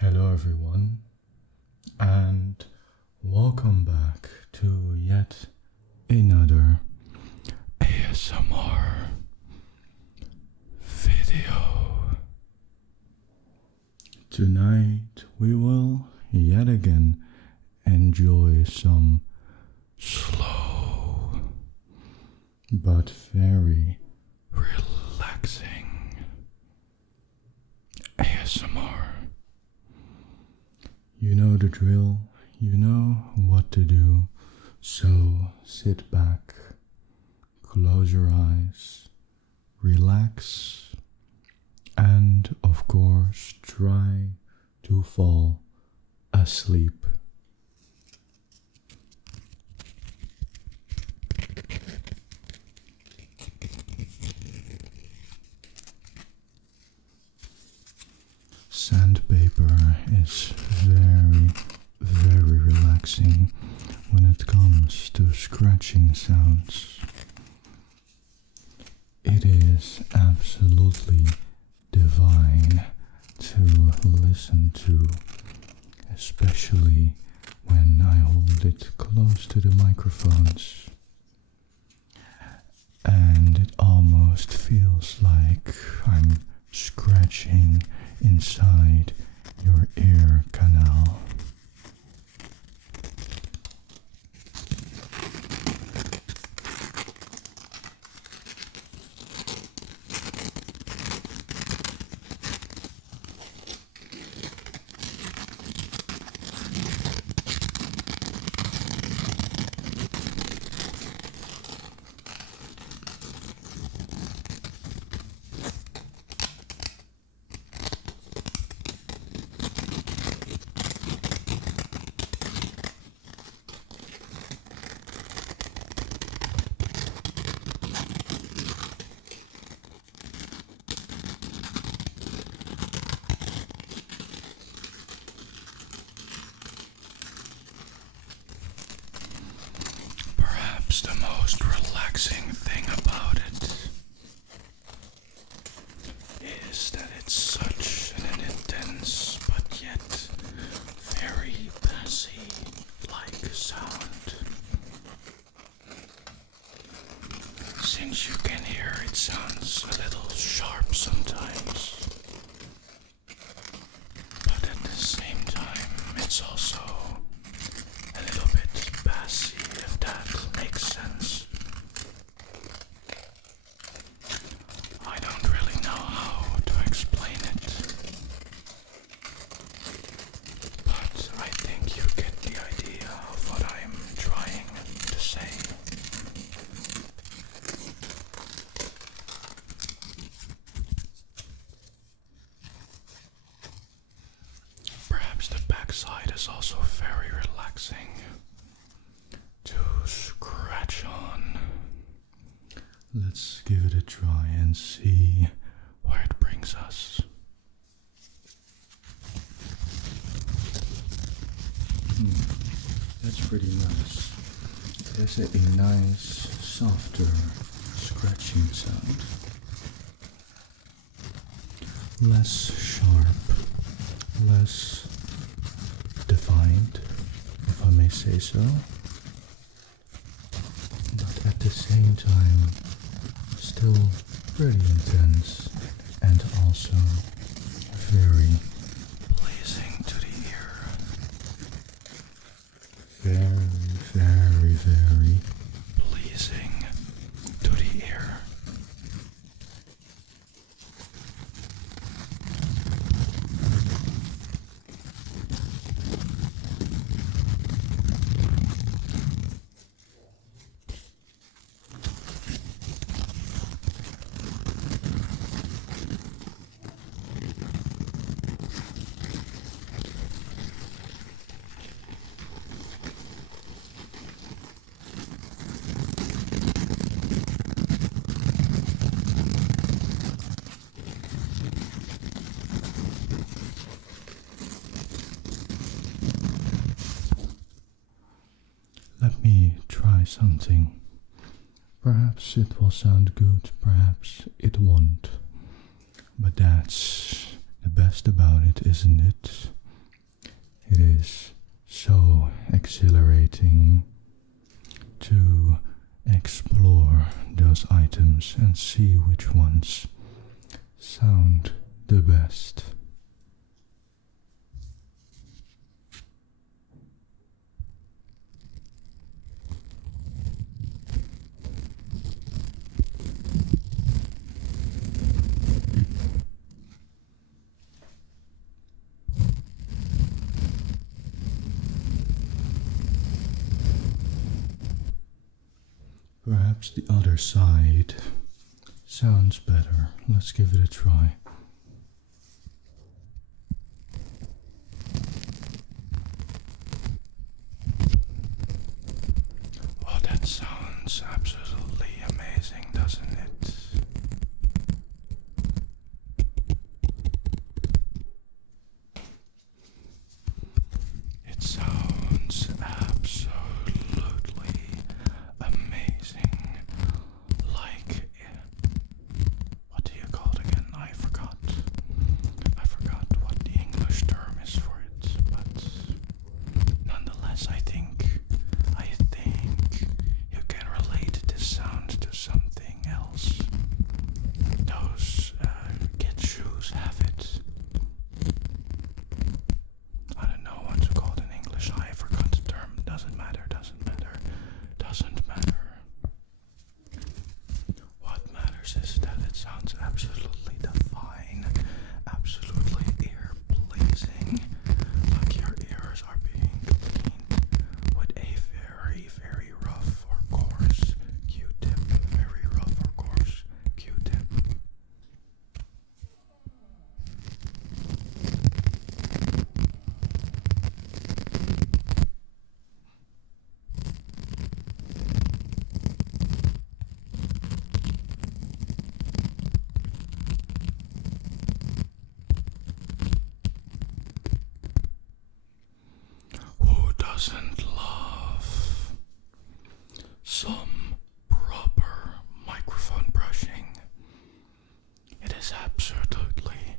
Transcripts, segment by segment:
Hello, everyone, and welcome back to yet another ASMR video. Tonight, we will yet again enjoy some slow but very relaxing ASMR. You know the drill, you know what to do, so sit back, close your eyes, relax, and of course try to fall asleep. Sandpaper is very relaxing when it comes to scratching sounds. It is absolutely divine to listen to, especially when I hold it close to the microphones. And it almost feels like I'm scratching inside your ear canal. Perhaps the most relaxing thing about it is that it's such an intense but yet very bassy-like sound. Since you can hear it sounds a little sharp sometimes, but at the same time it's also a little bit bassy, if that makes sense. I don't really know how to explain it, but I think you get the idea of what I'm trying to say. Perhaps the backside is also very relaxing to scratch on. Let's give it a try and see where it brings us. That's pretty nice. There's a nice, softer scratching sound. Less sharp, less defined, if I may say so, but at the same time still pretty intense and also very pleasing to the ear. Very pleasing to the ear. Let me try something. Perhaps it will sound good, perhaps it won't. But that's the best about it, isn't it? It is so exhilarating to explore those items and see which ones sound the best. Perhaps the other side sounds better. Let's give it a try. Oh, that sounds absolutely amazing, doesn't it? It sounds absolutely amazing. Like, what do you call it again? I forgot. I forgot what the English term is for it, but nonetheless, I think you can relate this sound to something else. Those kid shoes have it. I don't know what to call it in English. I forgot the term. Doesn't matter. What matters is that it sounds absolutely divine, absolutely ear-pleasing, like your ears are being cleaned with a very, very rough or coarse Q-tip. Very rough or coarse Q-tip. Who doesn't love some proper microphone brushing? It is absolutely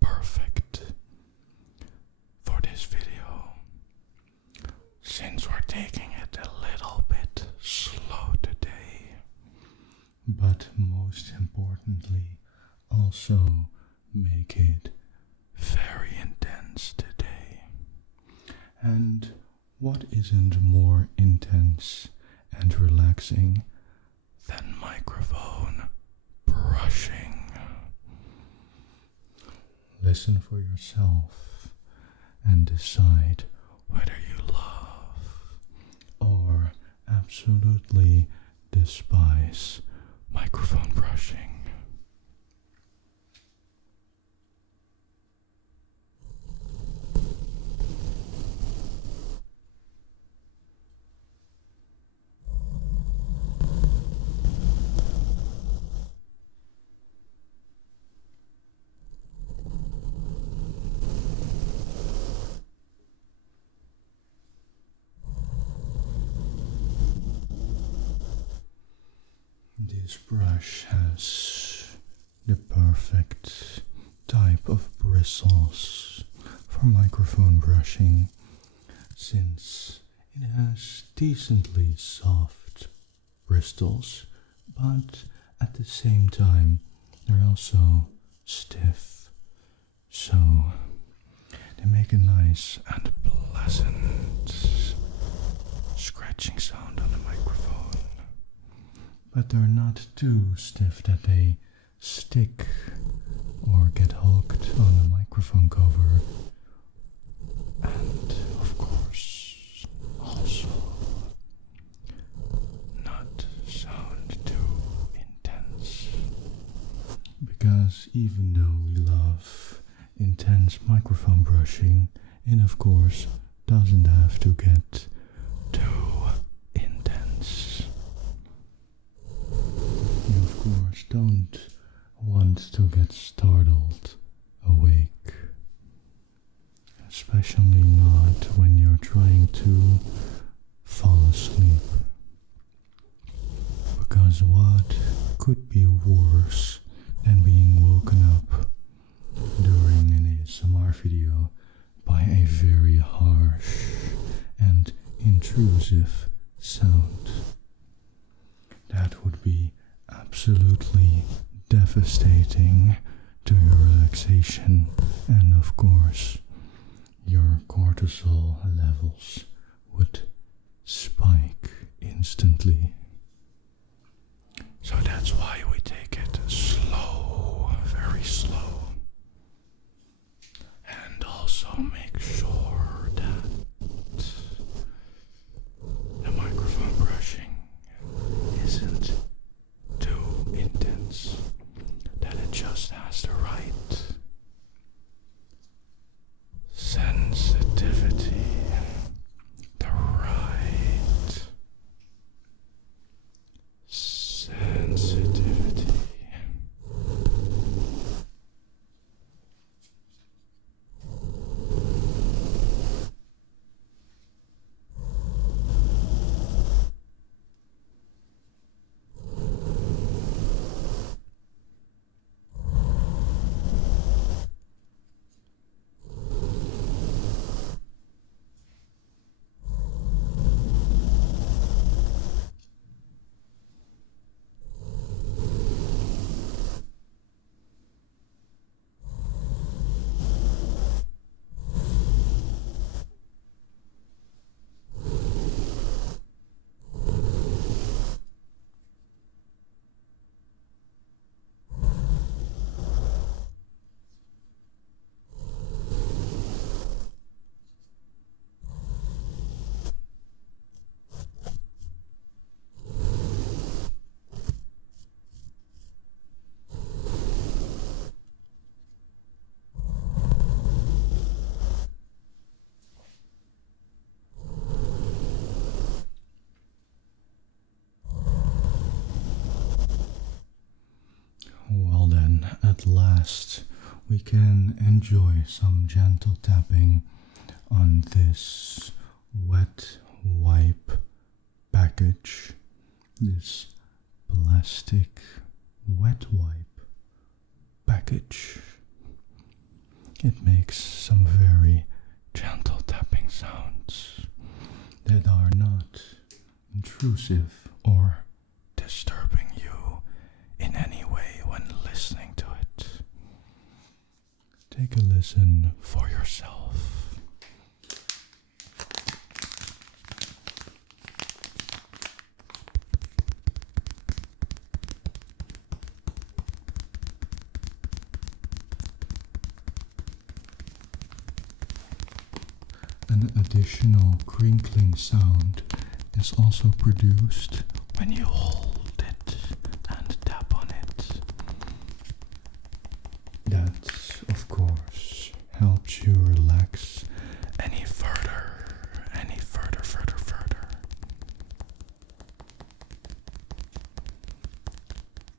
perfect for this video. Since we're taking it a little bit slow today, but most importantly, also make it very intense today. And what isn't more intense and relaxing than microphone brushing? Listen for yourself and decide whether you love or absolutely despise microphone brushing. This brush has the perfect type of bristles for microphone brushing, since it has decently soft bristles, but at the same time they're also stiff, so they make a nice and pleasant scratching sound on the microphone. But they're not too stiff that they stick or get hooked on the microphone cover. And of course, also not sound too intense. Because even though we love intense microphone brushing, it of course doesn't have to get too intense. You of course don't want to get startled awake, especially not when you're trying to fall asleep, because what could be worse than being woken up during an ASMR ASMR video by a very harsh and intrusive sound. That would be absolutely devastating to your relaxation and, of course, your cortisol levels would spike instantly. So that's why we take it slow, very slow. And also make sure that the microphone brushing isn't too intense, that it just has the right sensitivity, the right sensitivity. Well then, at last, we can enjoy some gentle tapping on this wet wipe package, this plastic wet wipe package. It makes some very gentle tapping sounds that are not intrusive or disturbing you in any way when listening to it. Take a listen for yourself. An additional crinkling sound is also produced when you hold it and tap on it. That, of course, helps you relax any further.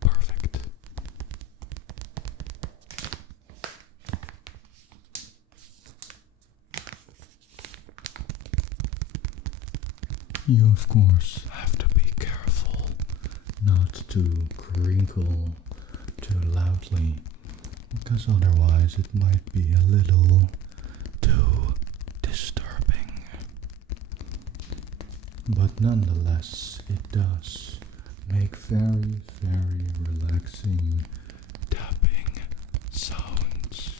Perfect. You, of course, have to be careful not to crinkle too loudly, because otherwise it might be a little too disturbing. But nonetheless, it does make very, very relaxing tapping sounds.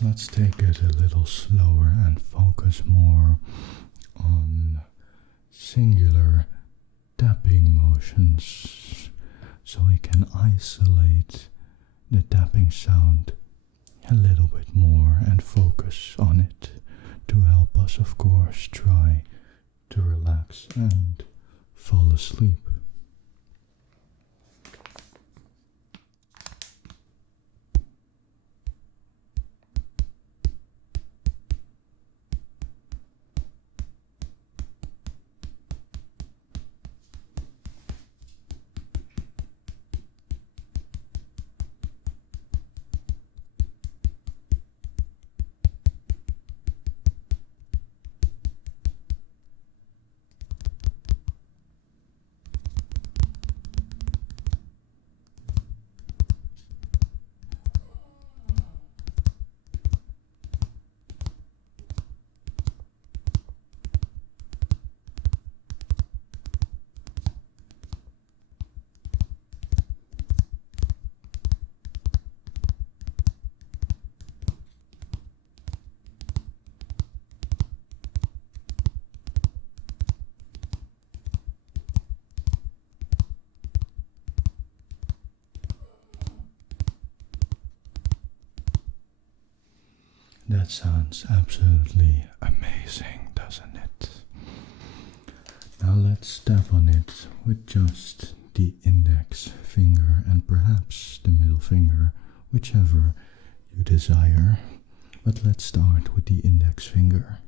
Let's take it a little slower and focus more on singular tapping motions so we can isolate the tapping sound a little bit more and focus on it to help us, of course, try to relax and fall asleep. That sounds absolutely amazing, doesn't it? Now let's tap on it with just the index finger and perhaps the middle finger, whichever you desire. But let's start with the index finger.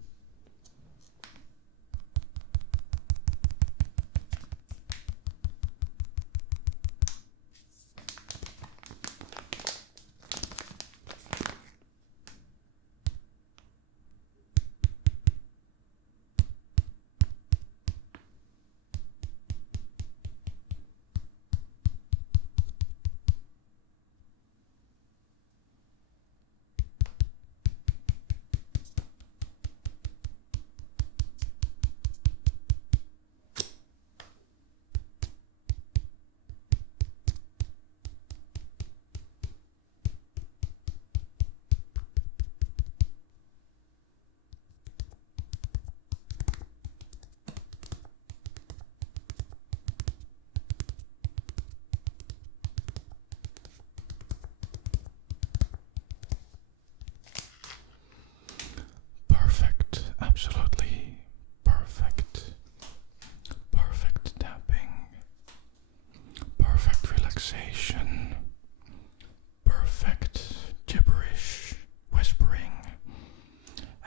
Perfect, absolutely perfect. Perfect tapping, perfect relaxation, perfect gibberish whispering,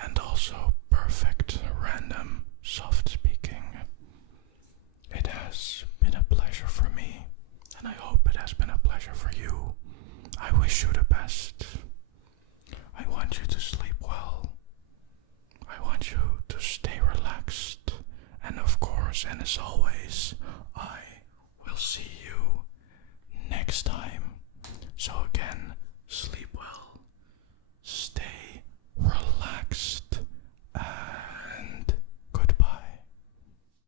and also perfect random soft speaking. It has been a pleasure for me, and I hope it has been a pleasure for you. I wish you the best. I want you to sleep well. I want you to stay relaxed. And of course, and as always, I will see you next time. So again, sleep well.